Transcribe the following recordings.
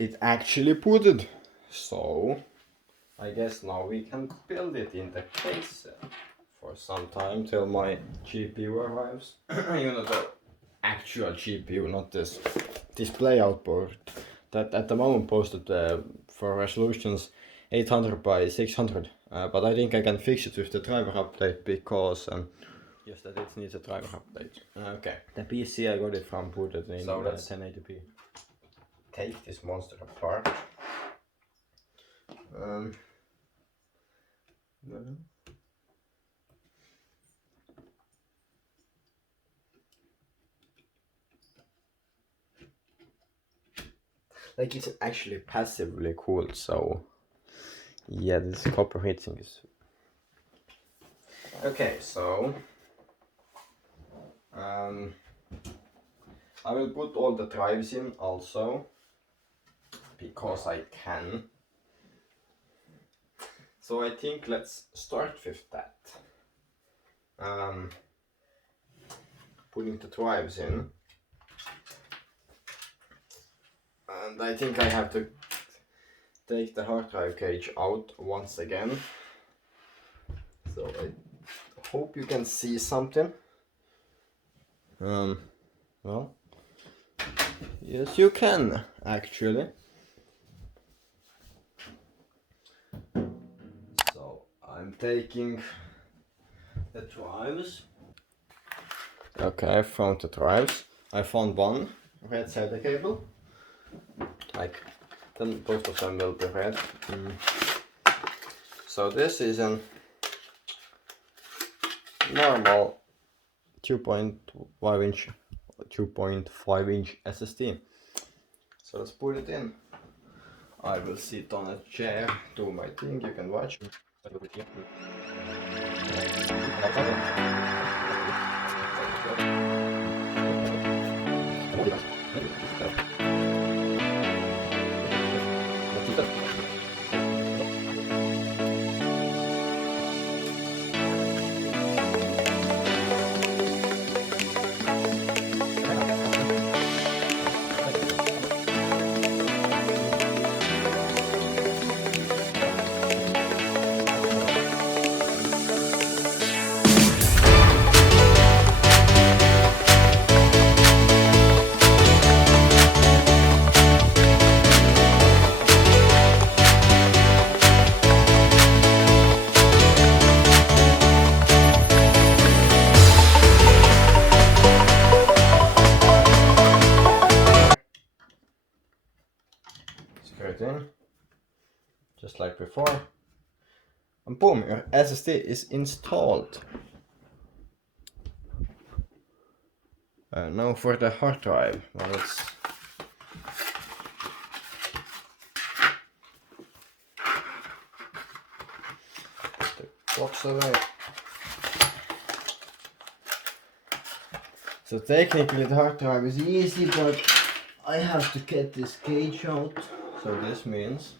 it actually booted. So I guess now we can build it in the case for some time till my GPU arrives. You know, the actual GPU, not this display outboard that at the moment posted for resolutions 800 by 600. But I think I can fix it with the driver update because yes, that it needs a driver update. Okay, the PC I got it from booted in so 1080p. Take this monster apart. Like, it's actually passively cooled, so yeah, this copper heatsink is okay. So I will put all the drives in also because I can. So I think let's start with that. Putting the drives in. And I think I have to take the hard drive cage out once again. So I hope you can see something. Well, yes you can actually. So I'm taking the drives. Okay, I found the drives. I found one red SATA cable. Like, then both of them will be red. So this is a normal 2.5 inch SSD. So let's put it in. I will sit on a chair, do my thing, you can watch. In, just like before, and boom, your SSD is installed. Now for the hard drive. Well, let's put the box away. So technically the hard drive is easy, but I have to get this cage out. So this means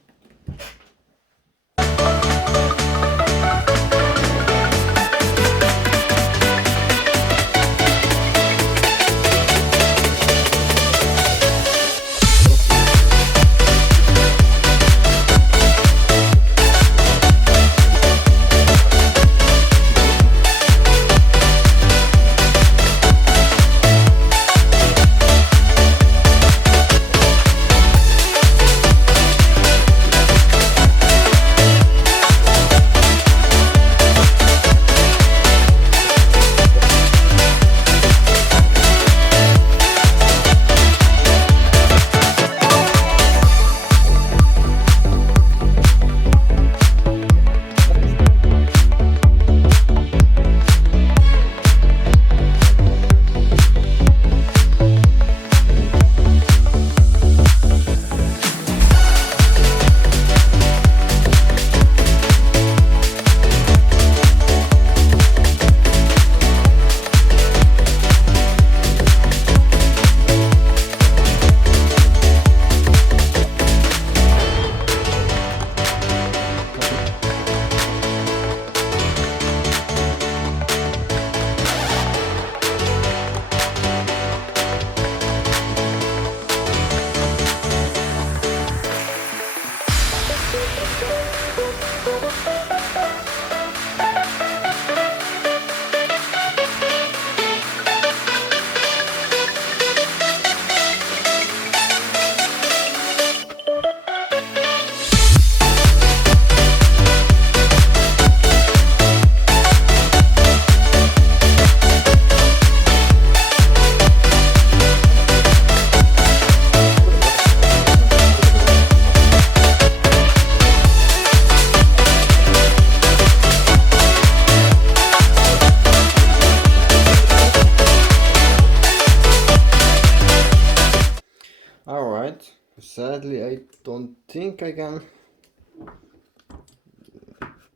sadly I don't think I can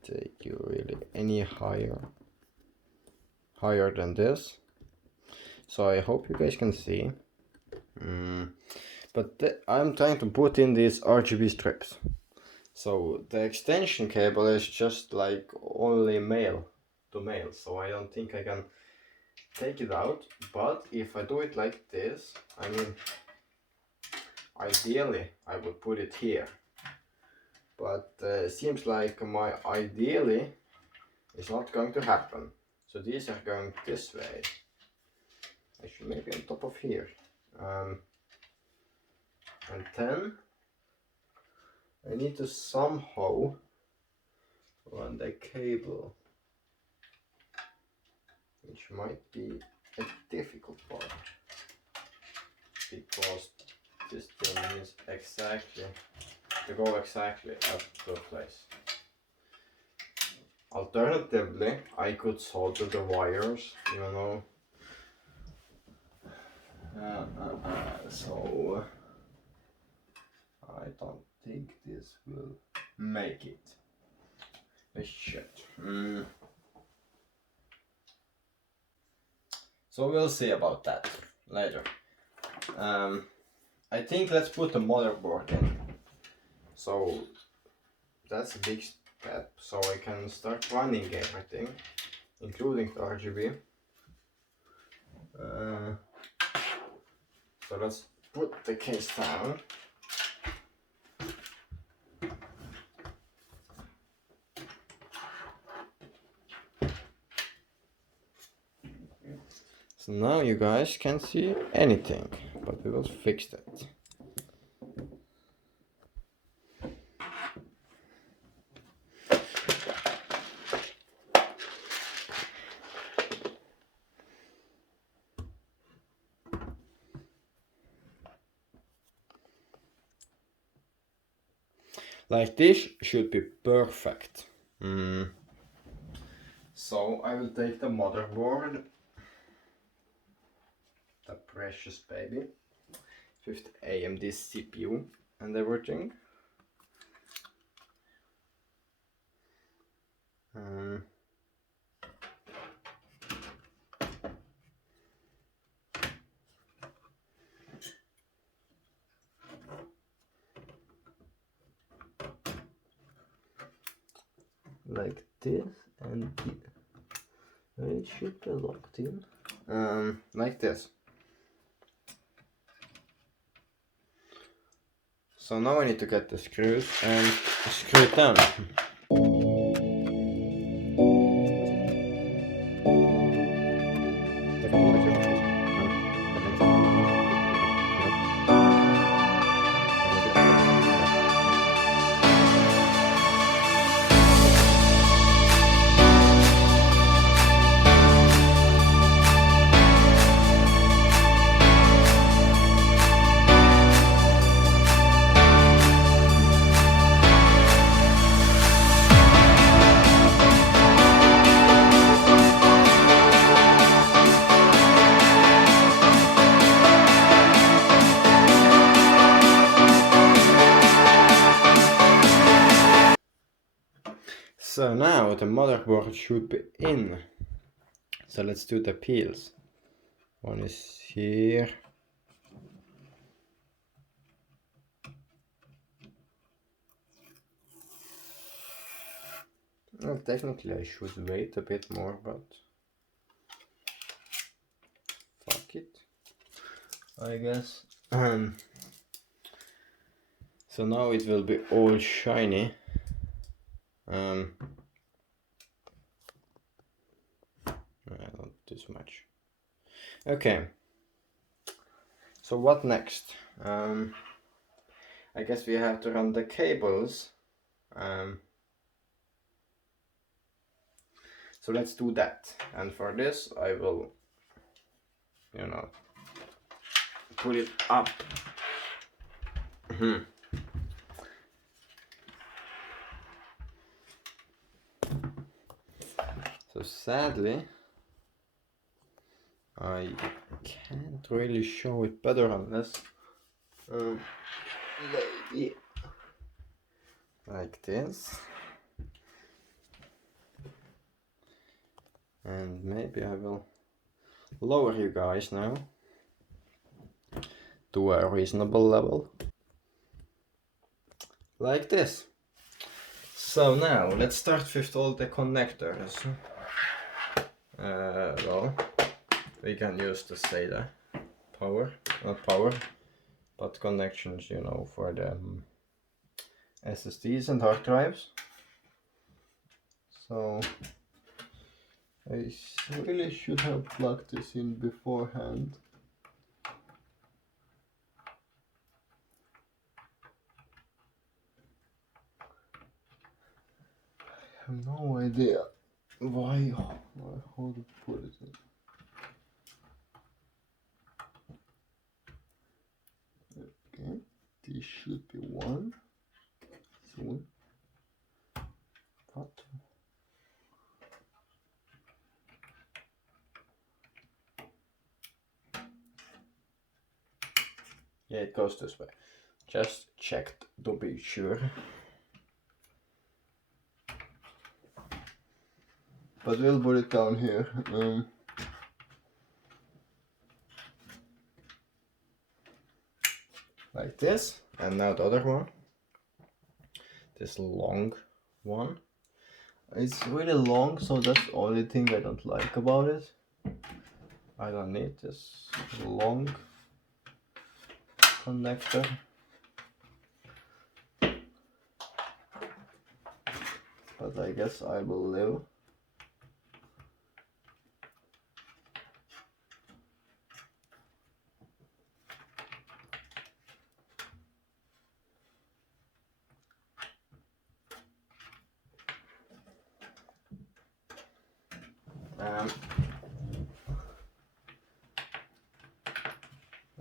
take you really any higher than this. So I hope you guys can see. But I'm trying to put in these RGB strips. So the extension cable is just like only male to male, so I don't think I can take it out. But if I do it like this, I mean, ideally I would put it here. But seems like my ideally is not going to happen. So these are going this way. Actually, maybe on top of here. And then I need to somehow run the cable, which might be a difficult part, because this thing is exactly to go exactly at the place. Alternatively, I could solder the wires, you know. So I don't think this will make it. Shit. So we'll see about that later. I think let's put the motherboard in. So that's a big step. So I can start running everything, including the RGB. So let's put the case down. So now you guys can't see anything, but we will fix that. Like this should be perfect. So I will take the motherboard, the precious baby, with the AMD CPU and everything. Like this, and it should be locked in. Like this. So now I need to get the screws and screw it down. So now the motherboard should be in. So let's do the peels. One is here. Well, technically I should wait a bit more, but fuck it, I guess. So now it will be all shiny. Not this much. Okay. So what next? I guess we have to run the cables. So let's do that. And for this, I will, you know, put it up. So sadly, I can't really show it better unless maybe like this. And maybe I will lower you guys now to a reasonable level. Like this. So now let's start with all the connectors. Well, we can use the SATA power, not power, but connections, you know, for the SSDs and hard drives. So I really should have plugged this in beforehand. I have no idea why or how to put it in. Okay, this should be one soon. But yeah, it goes this way. Just checked to be sure. But we'll put it down here. Like this. And now the other one. This long one. It's really long, so that's the only thing I don't like about it. I don't need this long connector. But I guess I will live.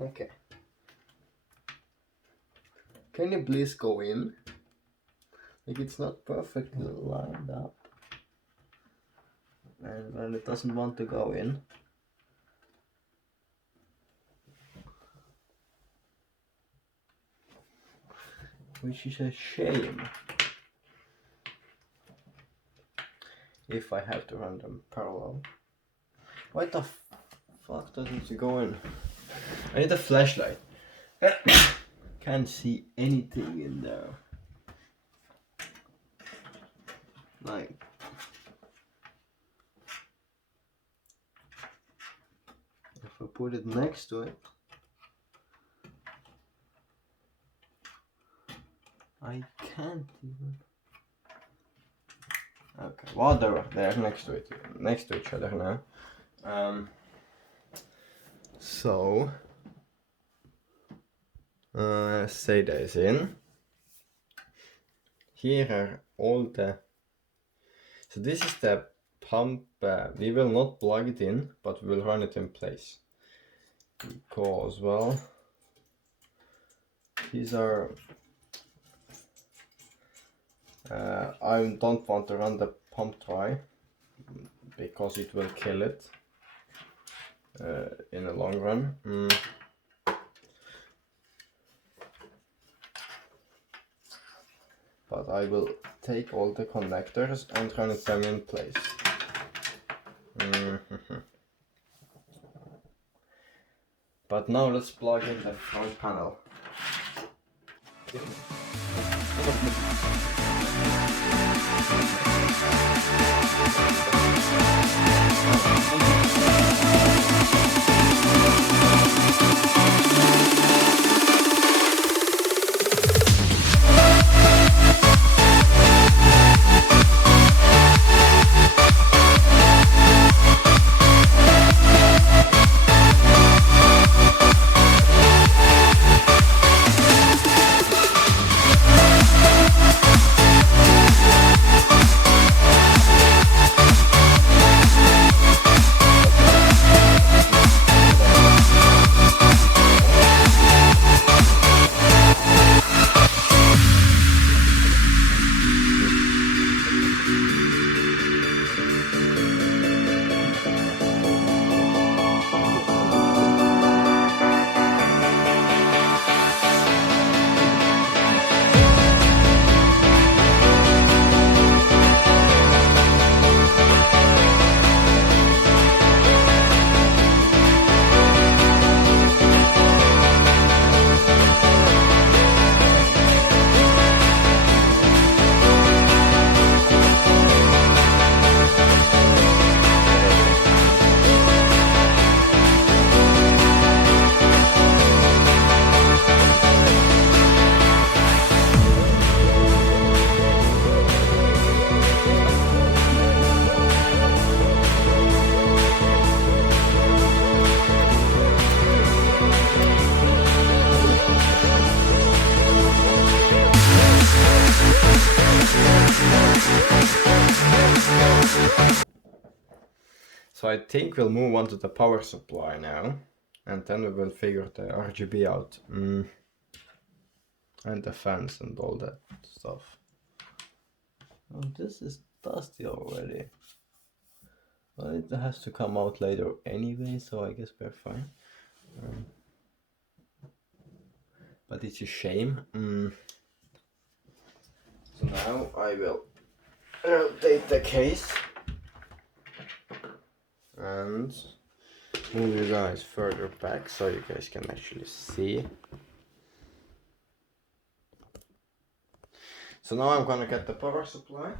Okay. Can you please go in? Like, it's not perfectly lined up. And when it doesn't want to go in. Which is a shame. If I have to run them parallel. Why the fuck doesn't it go in? I need a flashlight. Can't see anything in there. Like, if I put it next to it, I can't even. Okay, whatever. They're next to each other now. So SATA is in. Here are all the. So this is the pump. We will not plug it in, but we will run it in place. Because, well, these are. I don't want to run the pump dry because it will kill it in the long run. But I will take all the connectors and run them in place. But now let's plug in the front panel. So I think we'll move on to the power supply now, and then we will figure the RGB out. And the fans and all that stuff. Oh, this is dusty already. Well, it has to come out later anyway, so I guess we're fine. But it's a shame. So now I will rotate the case and move you guys further back so you guys can actually see. So now I'm gonna get the power supply.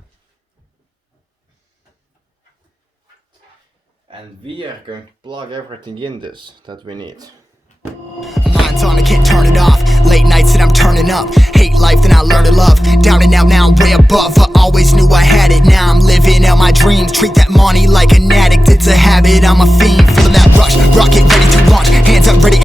And we are going to plug everything in this that we need. Mine's on, I can't turn it off. Late nights and I'm turning up. Hate life, then I learn to love. Down and out, now I'm way above. I always knew I had it, now I'm living out my dreams. Treat that money like an addict, it's a habit. I'm a fiend, feeling that rush. Rocket ready to launch, hands up ready.